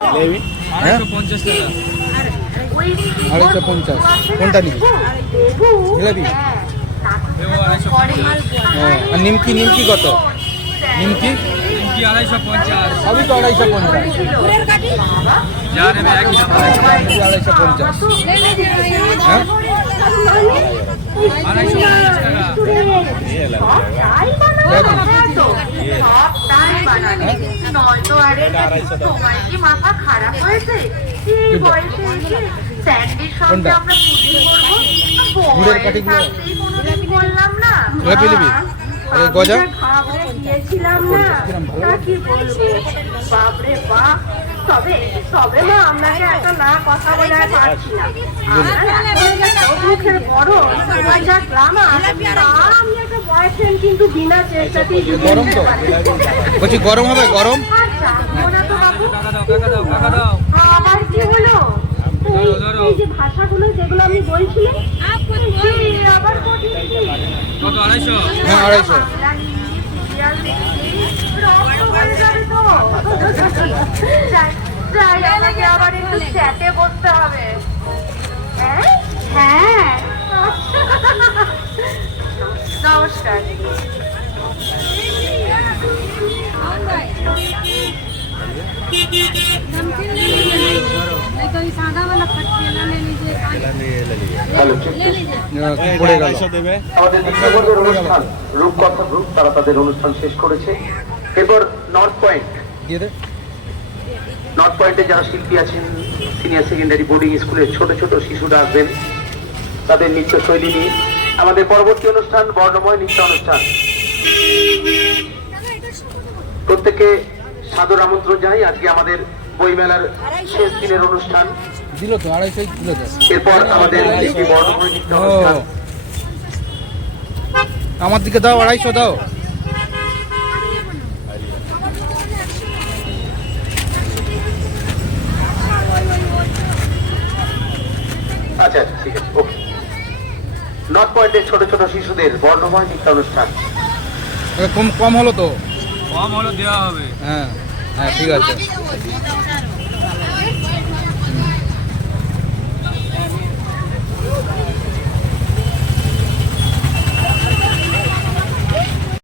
হ্যাঁ 250 কোনটা নিবি জিলাপি আর নিমকি নিমকি কত নিমকি সবই তো 250 হ্যাঁ মাথা খারাপ হয়েছে বললাম না গজা গিয়েছিলাম না কি বলবো বাপরে বাপ তবে তবে না আপনাকে একটা না কথা বলে আর পারছি না মুখের বড় তোমার যা গ্লামার আমি একটা বয়ফ্রেন্ড কিন্তু বিনা চেষ্টাতেই গরম তো বলছি গরম হবে গরম আচ্ছা ওনা তো বাবু আবার কি হলো এই যে ভাষাগুলো যেগুলো আমি বলছিলাম আবার কঠিন কি হ্যাঁ 250 আবার একটু চ্যাটে বসতে হবে হ্যাঁ নমস্কার রূপকথা গ্রুপ তারা তাদের অনুষ্ঠান শেষ করেছে। এরপর নর্থ পয়েন্টে যারা শিল্পী আছেন সিনিয়র সেকেন্ডারি বোর্ডিং স্কুলের ছোট ছোট শিশুরা আসবেন তাদের নৃত্য শৈলী নিয়ে। আমাদের পরবর্তী অনুষ্ঠান বর্ণময় নৃত্য অনুষ্ঠান। প্রত্যেকে সাদর আমন্ত্রণ জানাই। আজকে আমাদের বইমেলার শেষ দিনের অনুষ্ঠান দিল তো 250 দিল তো এরপর আমাদের বর্ণময় নৃত্য অনুষ্ঠান। আমার দিকে দাও 250 দাও আচ্ছা ঠিক আছে ওকে। নর্থ পয়েন্টের ছোট ছোট শিশুদের বর্ণময় নৃত্য অনুষ্ঠান। কম কম হলো তো কম হলো দেওয়া হবে। হ্যাঁ হ্যাঁ ঠিক আছে।